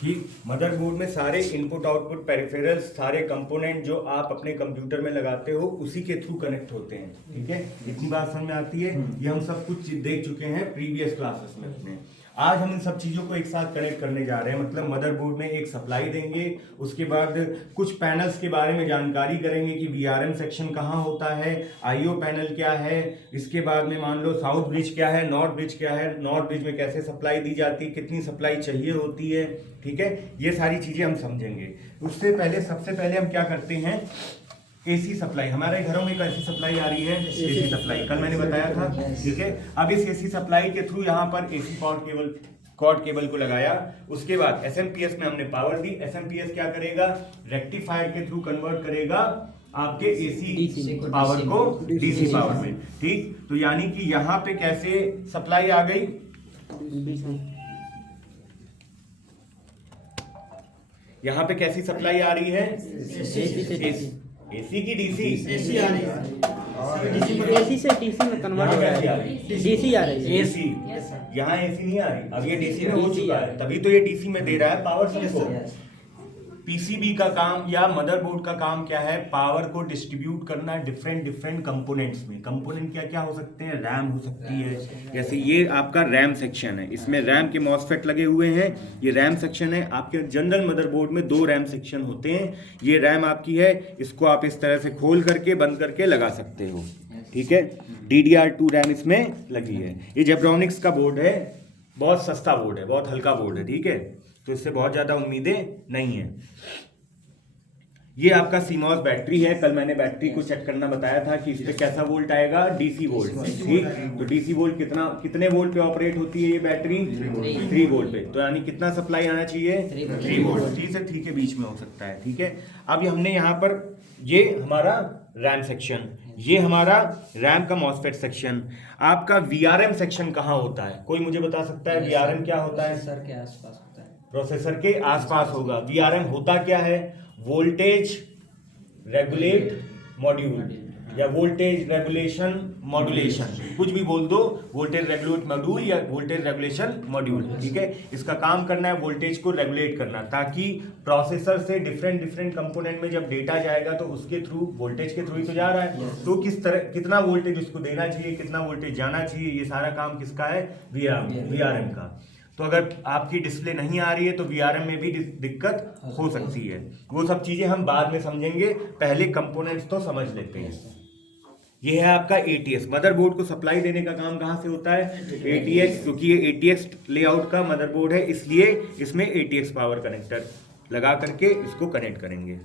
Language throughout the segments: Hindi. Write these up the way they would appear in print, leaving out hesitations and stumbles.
ठीक, मदरबोर्ड में सारे इनपुट आउटपुट पेरिफेरल्स, सारे कंपोनेंट जो आप अपने कंप्यूटर में लगाते हो उसी के थ्रू कनेक्ट होते हैं। ठीक है, इतनी बात समझ में आती है। ये हम सब कुछ देख चुके हैं प्रीवियस क्लासेस में अपने। आज हम इन सब चीज़ों को एक साथ कनेक्ट करने जा रहे हैं। मतलब मदरबोर्ड में एक सप्लाई देंगे, उसके बाद कुछ पैनल्स के बारे में जानकारी करेंगे कि वीआरएम सेक्शन कहाँ होता है, आईओ पैनल क्या है, इसके बाद में मान लो साउथ ब्रिज क्या है, नॉर्थ ब्रिज क्या है, नॉर्थ ब्रिज में कैसे सप्लाई दी जाती है, कितनी सप्लाई चाहिए होती है। ठीक है, ये सारी चीज़ें हम समझेंगे। उससे पहले सबसे पहले हम क्या करते हैं, एसी सप्लाई। हमारे घरों में एक ऐसी सप्लाई आ रही है, एसी सप्लाई, कल मैंने बताया था। ठीक है, अब इस एसी सप्लाई के थ्रू यहाँ पर एसी पावर कॉर्ड केबल को लगाया। उसके बाद एसएमपीएस में हमने पावर दी। एसएमपीएस क्या करेगा, रेक्टिफायर के थ्रू कन्वर्ट करेगा आपके एसी पावर को डीसी पावर में। ठीक, तो यानी कि यहाँ पे कैसे सप्लाई आ गई, यहाँ पे कैसी सप्लाई आ रही है, एसी की डीसी, एसी आ रही है, एसी से डीसी में कन्वर्ट हो रहा है, डीसी आ रही है। एसी, यहाँ एसी नहीं आ रही, अब ये डीसी में हो चुका है, तभी तो ये डीसी में दे रहा है पावर सबको। पीसीबी का काम या मदरबोर्ड का काम क्या है, पावर को डिस्ट्रीब्यूट करना डिफरेंट कंपोनेंट्स में। कंपोनेंट क्या क्या हो सकते हैं, रैम हो सकती है, जैसे ये आपका रैम सेक्शन है, इसमें रैम के मॉसफेट लगे हुए हैं, ये रैम सेक्शन है। आपके जनरल मदरबोर्ड में 2 रैम सेक्शन होते हैं। ये रैम आपकी है, इसको आप इस तरह से खोल करके बंद करके लगा सकते हो। ठीक है, DDR2 रैम इसमें लगी है। ये जेब्रॉनिक्स का बोर्ड है, बहुत सस्ता बोर्ड है, बहुत हल्का बोर्ड है। ठीक है, तो इससे बहुत ज़्यादा उम्मीदें नहीं है। ये आपका सीमॉस बैटरी है, कल मैंने बैटरी को चेक करना बताया था कि इस पे कैसा वोल्ट आएगा, डीसी वोल्ट। ठीक, तो डीसी वोल्ट कितने वोल्ट पे ऑपरेट होती है ये बैटरी, 3 वोल्ट पे। तो यानी कितना सप्लाई आना चाहिए, 3 वोल्ट। 3 से 3 के बीच में हो सकता है। ठीक है, अब हमने यहाँ पर ये हमारा रैम सेक्शन, ये हमारा रैम का मॉसफेट सेक्शन। आपका वीआरएम सेक्शन कहाँ होता है, कोई मुझे बता सकता है वीआरएम क्या होता है? सर के आसपास होता है, प्रोसेसर के आसपास होगा। वीआरएम होता क्या है, वोल्टेज रेगुलेट मॉड्यूल या वोल्टेज रेगुलेशन मॉड्यूलेशन, कुछ भी बोल दो, वोल्टेज रेगुलेट मॉड्यूल या वोल्टेज रेगुलेशन मॉड्यूल। ठीक है, इसका काम करना है वोल्टेज को रेगुलेट करना, ताकि प्रोसेसर से डिफरेंट कंपोनेंट में जब डेटा जाएगा तो उसके थ्रू, वोल्टेज के थ्रू ही तो जा रहा है, तो किस तरह कितना वोल्टेज उसको देना चाहिए, कितना वोल्टेज जाना चाहिए, ये सारा काम किसका है, वीआरएम का। तो अगर आपकी डिस्प्ले नहीं आ रही है तो वीआरएम में भी दिक्कत हो सकती है। वो सब चीजें हम बाद में समझेंगे, पहले कंपोनेंट्स तो समझ लेते हैं। ये है आपका एटीएक्स। मदरबोर्ड को सप्लाई देने का काम कहाँ से होता है, एटीएक्स, क्योंकि ये एटीएक्स लेआउट का मदरबोर्ड है, इसलिए इसमें एटीएक्स पावर कनेक्टर लगा करके इसको कनेक्ट करेंगे।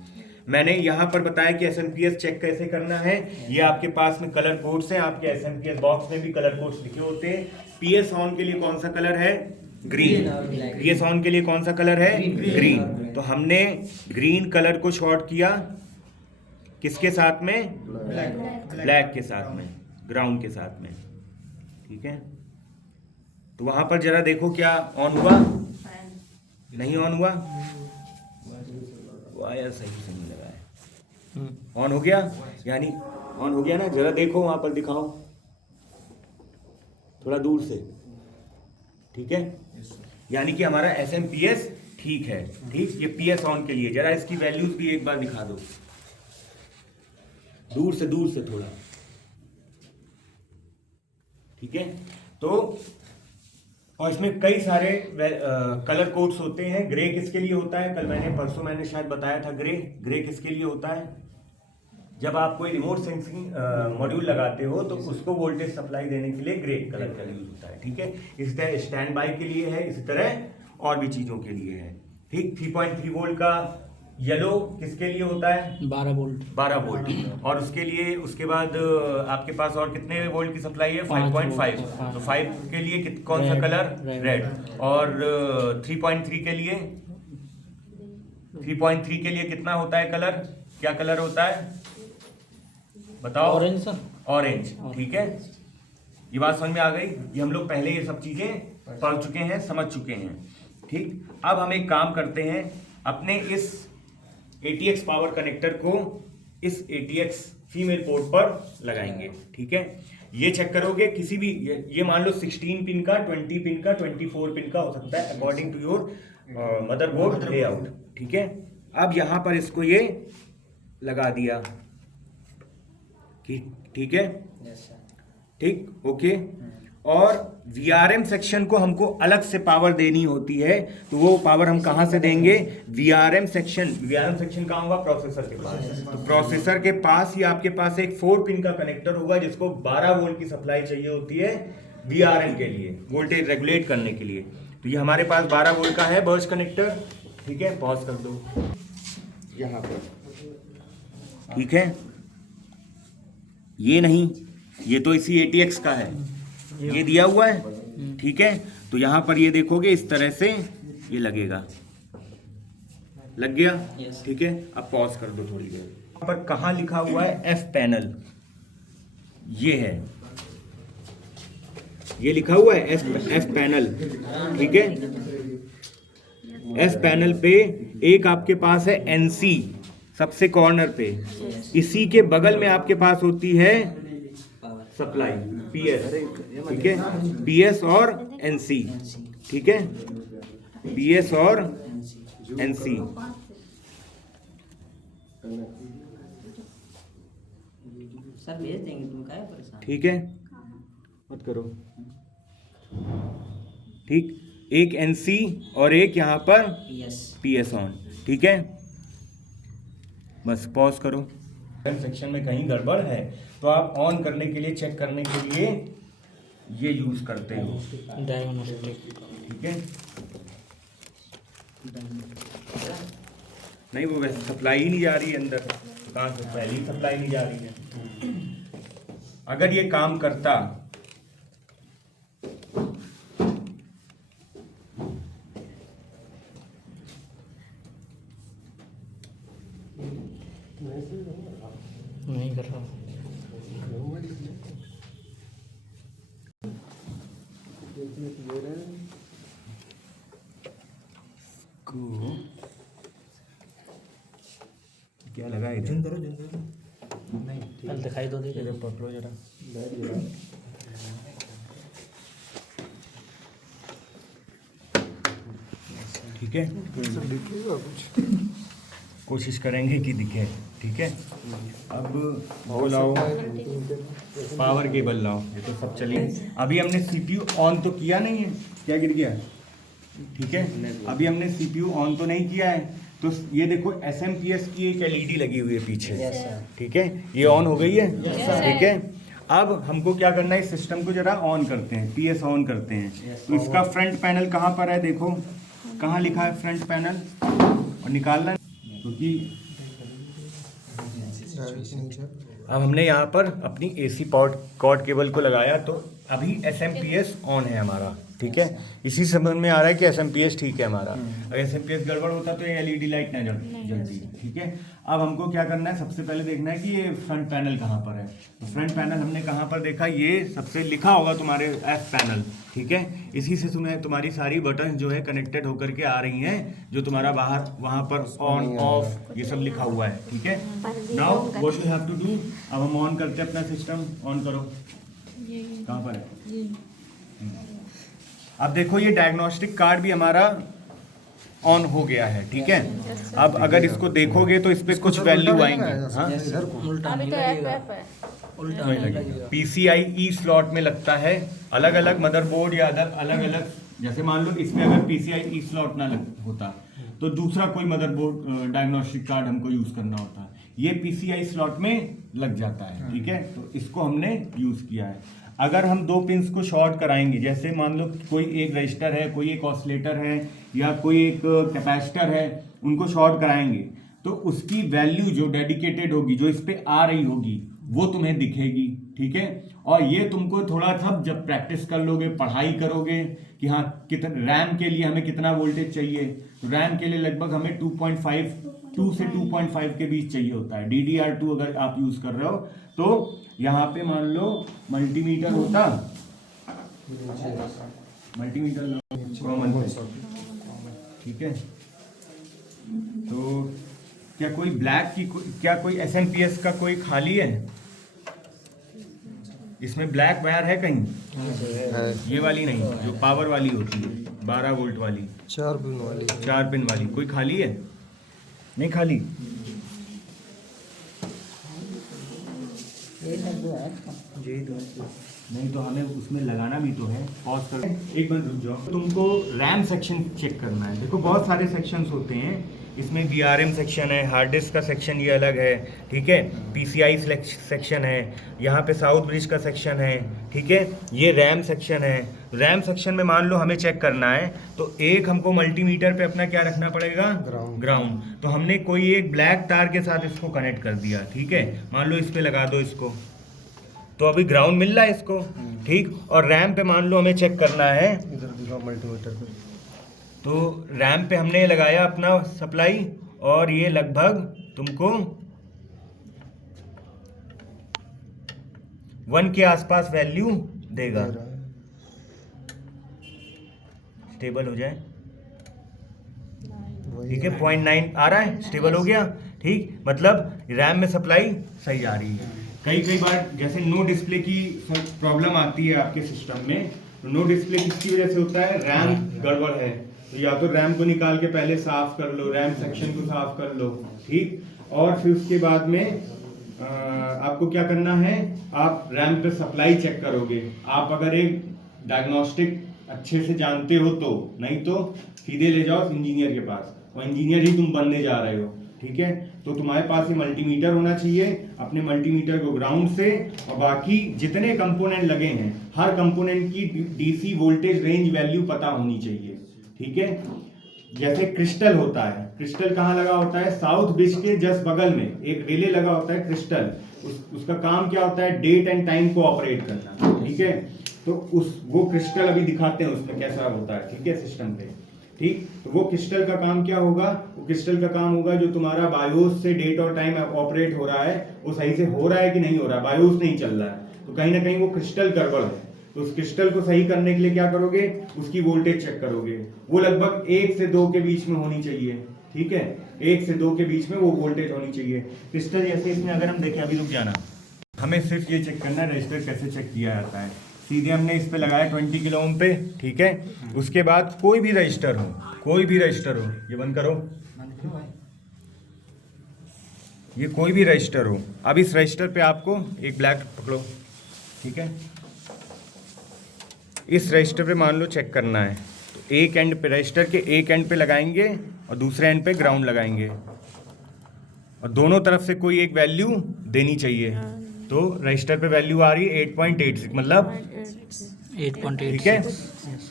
मैंने यहाँ पर बताया कि एसएमपीएस चेक कैसे करना है। ये आपके पास में कलर कोड्स हैं, आपके एसएमपीएस बॉक्स में भी कलर कोड्स लिखे होते हैं। पीएस ऑन के लिए कौन सा कलर है, ग्रीन। पीएस ऑन के लिए कौन सा कलर है, ग्रीन। तो हमने ग्रीन कलर को शॉर्ट किया किसके साथ में, ब्लैक के साथ में, ग्राउंड के साथ में। ठीक है, तो वहां पर जरा देखो क्या ऑन हुआ, नहीं ऑन हुआ, वायर सही से नहीं लगा है। ऑन हो गया, यानी ऑन हो गया ना, जरा देखो वहां पर दिखाओ थोड़ा दूर से। ठीक है, यानी कि हमारा एसएमपीएस ठीक है। ठीक, ये पीएस ऑन के लिए जरा इसकी वैल्यूज भी एक बार दिखा दो, दूर से थोड़ा। ठीक है, तो और इसमें कई सारे कलर कोड्स होते हैं। ग्रे किसके लिए होता है, कल परसों मैंने शायद बताया था। ग्रे किसके लिए होता है, जब आप कोई रिमोट सेंसिंग मॉड्यूल लगाते हो तो उसको वोल्टेज सप्लाई देने के लिए ग्रे कलर का यूज होता है। ठीक है, इसी तरह स्टैंड बाई के लिए है, इसी तरह और भी चीज़ों के लिए है। ठीक, 3.3 वोल्ट का येलो किसके लिए होता है, 12 वोल्ट। और उसके लिए उसके बाद आपके पास और कितने वोल्ट की सप्लाई है, 5.5। तो 5 के लिए कौन सा कलर, रेड। और 3.3 के लिए, 3.3 के लिए कितना होता है कलर, क्या कलर होता है बताओ, ऑरेंज सर, ऑरेंज। ठीक है, ये बात समझ में आ गई। ये हम लोग पहले ये सब चीजें पढ़ चुके हैं, समझ चुके हैं। ठीक, अब हम एक काम करते हैं, अपने इस ATX पावर कनेक्टर को इस ATX फीमेल पोर्ट पर लगाएंगे। ठीक है, ये चेक करोगे किसी भी, ये मान लो 16 पिन का, 20 पिन का, 24 पिन का हो सकता है, according to your motherboard layout. ठीक है, अब यहाँ पर इसको ये लगा दिया कि ठीक है, यस सर। ठीक, ओके। और VRM सेक्शन को हमको अलग से पावर देनी होती है, तो वो पावर हम कहाँ से देंगे? VRM सेक्शन कहाँ होगा? प्रोसेसर के पास। तो प्रोसेसर के पास ही आपके पास एक 4 पिन का कनेक्टर होगा जिसको 12 वोल्ट की सप्लाई चाहिए होती है VRM के लिए, वोल्टेज रेगुलेट करने के लिए। तो ये हमारे पास 12 वोल्ट का है बर्स्ट कनेक्टर। ठीक है, पॉज कर दो यहाँ पर। ठीक है, ये नहीं, ये तो इसी ATX का है, ये दिया हुआ है। ठीक है, तो यहां पर ये देखोगे इस तरह से ये लगेगा, लग गया। Yes. ठीक है, अब पॉज कर दो थोड़ी देर। यहां पर कहां लिखा हुआ है? F पैनल, ये है, ये लिखा हुआ है F पैनल। ठीक है, F पैनल पे एक आपके पास है NC सबसे कॉर्नर पे, इसी के बगल में आपके पास होती है सप्लाई PS। ठीक है, PS और NC। ठीक है, PS और NC। सर भेज देंगे, तुम काहे परेशान? ठीक है, मत करो। ठीक, एक NC और एक यहाँ पर यस। PS on. ठीक है, बस पॉज करो। सेक्शन में कहीं गड़बड़ है तो आप ऑन करने के लिए, चेक करने के लिए ये यूज करते हो। डायग्नोस्टिक। ठीक है, नहीं वो वैसे सप्लाई ही नहीं जा रही है अंदर, तो कहाँ से? पहले ही सप्लाई नहीं जा रही है। अगर ये काम करता नहीं कर रहा। क्या लगा इधर? कल दिखाई दो, देखे पकड़ो जरा। ठीक है, कोशिश करेंगे कि दिखे। ठीक है, अब वो लाओ, पावर केबल लाओ, ये तो सब चलिए। अभी हमने CPU ऑन तो किया नहीं है, क्या गिर गया? ठीक है, अभी हमने CPU ऑन तो नहीं किया है, तो ये देखो SMPS की एक LED लगी हुई है पीछे। Yes sir. ठीक है, ये ऑन हो गई है। ठीक है, अब हमको क्या करना है, इस सिस्टम को जरा ऑन करते हैं, PS ऑन करते हैं। तो इसका फ्रंट पैनल कहाँ पर है? देखो कहाँ लिखा है फ्रंट पैनल, और निकालना है, क्योंकि अब हमने यहाँ पर अपनी AC कॉर्ड केबल को लगाया, तो अभी SMPS ऑन है हमारा। ठीक है, इसी समझ में आ रहा है कि SMPS ठीक है हमारा। अगर SMPS गड़बड़ होता तो ये LED लाइट ना जलती। ठीक है, अब हमको क्या करना है, सबसे पहले देखना है कि ये फ्रंट पैनल कहाँ पर है। तो फ्रंट पैनल हमने कहाँ पर देखा? ये सबसे लिखा होगा तुम्हारे F पैनल। ठीक है, इसी से तुम्हारी सारी बटन जो है कनेक्टेड होकर के आ रही हैं, जो तुम्हारा बाहर वहाँ पर ऑन ऑफ ये सब लिखा हुआ है। ठीक है, now what you have to do, अब हम ऑन करते हैं अपना सिस्टम। ऑन करो, कहाँ पर है? अब देखो ये डायग्नोस्टिक कार्ड भी हमारा ऑन हो गया है। ठीक है, अब अगर इसको देखोगे तो इस पे कुछ वैल्यू आएंगे। हाँ, उल्टा नहीं लगेगा, उल्टा नहीं लगेगा। PCIe स्लॉट में लगता है, अलग अलग मदरबोर्ड या अलग अलग, जैसे मान लो इसमें अगर PCIe स्लॉट ना होता तो दूसरा कोई मदरबोर्ड डायग्नोस्टिक कार्ड हमको यूज करना होता, ये PCI स्लॉट में लग जाता है। ठीक है, तो इसको हमने यूज किया है। अगर हम 2 पिंस को शॉर्ट कराएंगे, जैसे मान लो कोई एक रजिस्टर है, कोई एक ऑसिलेटर है, या कोई एक कैपेसिटर है, उनको शॉर्ट कराएंगे तो उसकी वैल्यू जो डेडिकेटेड होगी, जो इस पे आ रही होगी, वो तुम्हें दिखेगी। ठीक है, और ये तुमको थोड़ा सा जब प्रैक्टिस कर लोगे, पढ़ाई करोगे कि हाँ कितना रैम के लिए हमें कितना वोल्टेज चाहिए, तो रैम के लिए लगभग हमें 2 से 2.5 के बीच चाहिए होता है। DDR2 अगर आप यूज कर रहे हो तो यहाँ पे मान लो मल्टीमीटर होता, मल्टीमीटर कॉमन। ठीक है, तो क्या कोई ब्लैक की क्या कोई SMPS का कोई खाली है? इसमें ब्लैक वायर है कहीं? ये वाली नहीं, जो पावर वाली होती है 12 वोल्ट वाली, 4 पिन वाली। 4 पिन वाली। कोई खाली है? नहीं खाली। ये सब जो है जी तो नहीं तो हमें उसमें लगाना भी तो है। पॉज कर, एक मिनट रुक जाओ। तुमको रैम सेक्शन चेक करना है। देखो बहुत सारे सेक्शंस होते हैं इसमें। VRM सेक्शन है, हार्ड डिस्क का सेक्शन ये अलग है, ठीक है। PCI सेक्शन है, यहाँ पे साउथ ब्रिज का सेक्शन है, ठीक है। ये रैम सेक्शन है। रैम सेक्शन में मान लो हमें चेक करना है तो एक हमको मल्टीमीटर पे अपना क्या रखना पड़ेगा? ग्राउंड। तो हमने कोई एक ब्लैक तार के साथ इसको कनेक्ट कर दिया, ठीक है। मान लो इस पे लगा दो इसको, तो अभी ग्राउंड मिल रहा है इसको, ठीक। और रैम पे मान लो हमें चेक करना है, इधर दिखाओ मल्टीमीटर पे। तो रैम पे हमने लगाया अपना सप्लाई और ये लगभग तुमको 1 के आसपास वैल्यू देगा। स्टेबल हो जाए, ठीक है। 0.9 आ रहा है, स्टेबल हो गया, ठीक। मतलब रैम में सप्लाई सही आ रही है। कई बार जैसे नो डिस्प्ले की प्रॉब्लम आती है आपके सिस्टम में, तो नो डिस्प्ले किसकी वजह से होता है? रैम गड़बड़ है, तो या तो रैम को निकाल के पहले साफ कर लो, रैम सेक्शन को साफ कर लो, ठीक। और फिर उसके बाद में आपको क्या करना है, आप रैम पे सप्लाई चेक करोगे। आप अगर एक डायग्नोस्टिक अच्छे से जानते हो तो, नहीं तो सीधे ले जाओ इंजीनियर के पास, और इंजीनियर ही तुम बनने जा रहे हो, ठीक है। तो तुम्हारे पास ये मल्टीमीटर होना चाहिए। अपने मल्टीमीटर को ग्राउंड से, और बाकी जितने कंपोनेंट लगे हैं हर कंपोनेंट की DC वोल्टेज रेंज वैल्यू पता होनी चाहिए, ठीक है। जैसे क्रिस्टल होता है, क्रिस्टल कहाँ लगा होता है? साउथ ब्रिज के जस्ट बगल में एक रिले लगा होता है क्रिस्टल। उसका काम क्या होता है? डेट एंड टाइम को ऑपरेट करना, ठीक है। तो वो क्रिस्टल अभी दिखाते हैं उसमें कैसा होता है, ठीक है, सिस्टम पे, ठीक। तो वो क्रिस्टल का काम क्या होगा? वो क्रिस्टल का काम होगा जो तुम्हारा बायोस से डेट और टाइम ऑपरेट हो रहा है, वो सही से हो रहा है कि नहीं हो रहा है, बायोस नहीं चल रहा है, तो कहीं ना कहीं वो क्रिस्टल गड़बड़ है। तो उस क्रिस्टल को सही करने के लिए क्या करोगे? उसकी वोल्टेज चेक करोगे। वो लगभग 1 से 2 के बीच में होनी चाहिए, ठीक है। 1 से 2 के बीच में वो वोल्टेज होनी चाहिए। क्रिस्टल जैसे इसमें अगर हम देखें, अभी रुक जाना, हमें सिर्फ ये चेक करना है रजिस्टर कैसे चेक किया जाता है। सीधे हमने इस पे लगाया 20 किलो ओम पे, ठीक है। उसके बाद कोई भी रजिस्टर हो, कोई भी रजिस्टर हो, ये बंद करो, ये कोई भी रजिस्टर हो। अब इस रजिस्टर पे आपको एक ब्लैक पकड़ो, ठीक है। इस रजिस्टर पे मान लो चेक करना है, तो एक एंड पे, रजिस्टर के एक एंड पे लगाएंगे और दूसरे एंड पे ग्राउंड लगाएंगे, और दोनों तरफ से कोई एक वैल्यू देनी चाहिए। तो रजिस्टर पे वैल्यू आ रही है 8.86, मतलब 8.8, ठीक है।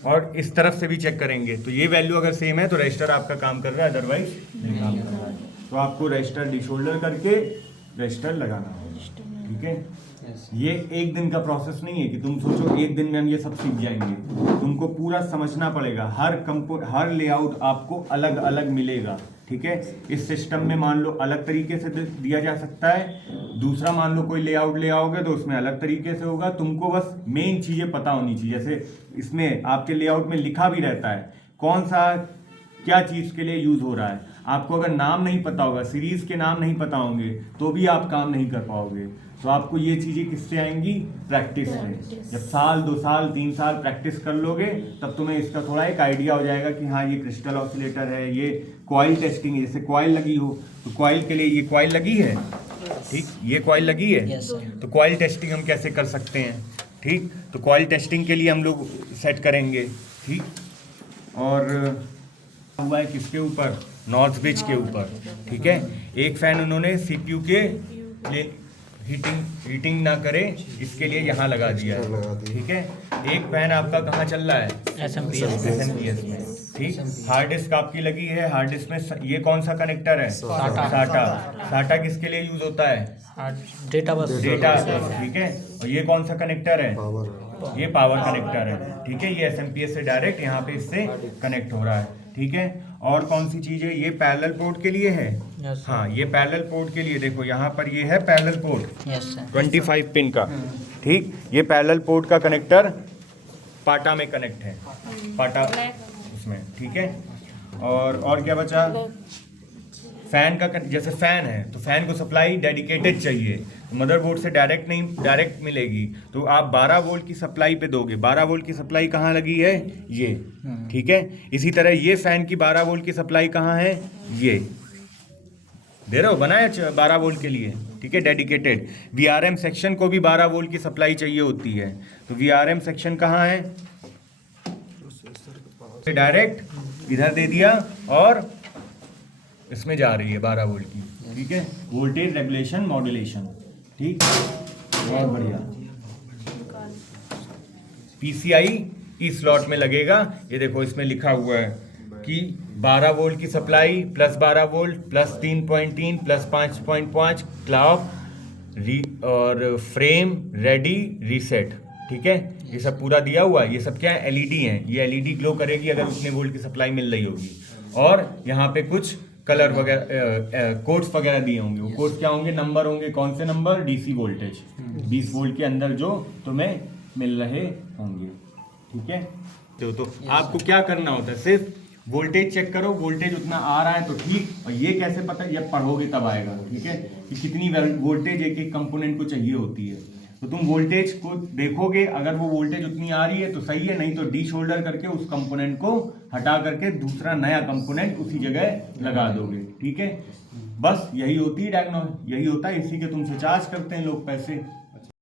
और इस तरफ से भी चेक करेंगे, तो ये वैल्यू अगर सेम है तो रजिस्टर आपका काम कर रहा है, अदरवाइज नहीं काम कर रहा है। तो आपको रजिस्टर डिशोल्डर करके रजिस्टर लगाना होगा, ठीक है। ये एक दिन का प्रोसेस नहीं है कि तुम सोचो एक दिन में हम ये सब सीख जाएंगे। तुमको पूरा समझना पड़ेगा। हर लेआउट आपको अलग अलग मिलेगा, ठीक है। इस सिस्टम में मान लो अलग तरीके से दिया जा सकता है, दूसरा मान लो कोई लेआउट ले आओगे तो उसमें अलग तरीके से होगा। तुमको बस मेन चीज़ें पता होनी चाहिए। जैसे इसमें आपके लेआउट में लिखा भी रहता है कौन सा क्या चीज़ के लिए यूज़ हो रहा है। आपको अगर नाम नहीं पता होगा, सीरीज़ के नाम नहीं पता होंगे, तो भी आप काम नहीं कर पाओगे। तो आपको ये चीज़ें किससे आएंगी? प्रैक्टिस से। जब 1 2 साल 3 साल प्रैक्टिस कर लोगे तब तुम्हें इसका थोड़ा एक आइडिया हो जाएगा कि हाँ ये क्रिस्टल ऑसिलेटर है, ये कॉइल टेस्टिंग है। जैसे कॉइल लगी हो तो कॉइल के लिए ये कॉइल लगी है, ठीक, ये कॉइल लगी है, तो कॉइल टेस्टिंग हम कैसे कर सकते हैं, ठीक। तो कॉइल टेस्टिंग के लिए हम लोग सेट करेंगे, ठीक। और हुआ है किसके ऊपर? नॉर्थ ब्रिज के ऊपर, ठीक है। एक फैन उन्होंने CPU के लिए हीटिंग ना करे इसके लिए यहाँ लगा दिया है, ठीक है। एक फैन आपका कहाँ चल रहा है? SMPS में, ठीक। हार्ड डिस्क आपकी लगी है, हार्ड डिस्क में ये कौन सा कनेक्टर है? साटा किसके लिए यूज होता है? डेटा बस, ठीक है। और ये कौन सा कनेक्टर है? ये पावर कनेक्टर है, ठीक है। ये SMPS से डायरेक्ट यहाँ पे इससे कनेक्ट हो रहा है, ठीक है। और कौन सी चीज़ है? ये पैरेलल पोर्ट के लिए है, हाँ, ये पैरेलल पोर्ट के लिए। देखो यहाँ पर ये है पैरेलल पोर्ट 25 पिन का, ठीक। ये पैरेलल पोर्ट का कनेक्टर पाटा में कनेक्ट है, पाटा उसमें, ठीक है। और क्या बचा? फैन का जैसे फैन है तो फैन को सप्लाई डेडिकेटेड चाहिए, तो मदरबोर्ड से डायरेक्ट मिलेगी, तो आप 12 वोल्ट की सप्लाई पे दोगे। 12 वोल्ट की सप्लाई कहाँ लगी है? ये, ठीक है। इसी तरह ये फैन की 12 वोल्ट की सप्लाई कहाँ है? ये दे रहे हो, बनाए 12 वोल्ट के लिए, ठीक है, डेडिकेटेड। VRM सेक्शन को भी 12 वोल्ट की सप्लाई चाहिए होती है, तो VRM सेक्शन कहाँ है? डायरेक्ट इधर दे दिया और इसमें जा रही है 12 वोल्ट की, ठीक है। वोल्टेज रेगुलेशन मॉड्यूलेशन, ठीक, बहुत बढ़िया। PCI इस स्लॉट में लगेगा, ये देखो इसमें लिखा हुआ है कि 12 वोल्ट की supply plus 12 volt plus 3.3 plus 5.5 clock और फ्रेम रेडी रीसेट, ठीक है। ये सब पूरा दिया हुआ है। ये सब क्या है? LED है। ये LED ग्लो करेगी अगर उतने वोल्ट की सप्लाई मिल रही होगी। और यहाँ पे कुछ कलर वगैरह कोड्स वगैरह दिए होंगे। वो कोड्स क्या होंगे? नंबर होंगे। कौन से नंबर? DC वोल्टेज 20 वोल्ट के अंदर जो तुम्हें मिल रहे होंगे, ठीक है। तो आपको क्या करना होता है? सिर्फ वोल्टेज चेक करो, वोल्टेज उतना आ रहा है तो ठीक। और ये कैसे पता है? जब पढ़ोगे तब आएगा, ठीक है, कि कितनी वोल्टेज एक एक कंपोनेंट को चाहिए होती है। तो तुम वोल्टेज को देखोगे, अगर वो वोल्टेज उतनी आ रही है तो सही है, नहीं तो डी शोल्डर करके उस कंपोनेंट को हटा करके दूसरा नया कंपोनेंट उसी जगह लगा दोगे, ठीक है। बस यही होती है डायग्नोसिस, यही होता है। इसी के तुमसे चार्ज करते हैं लोग पैसे।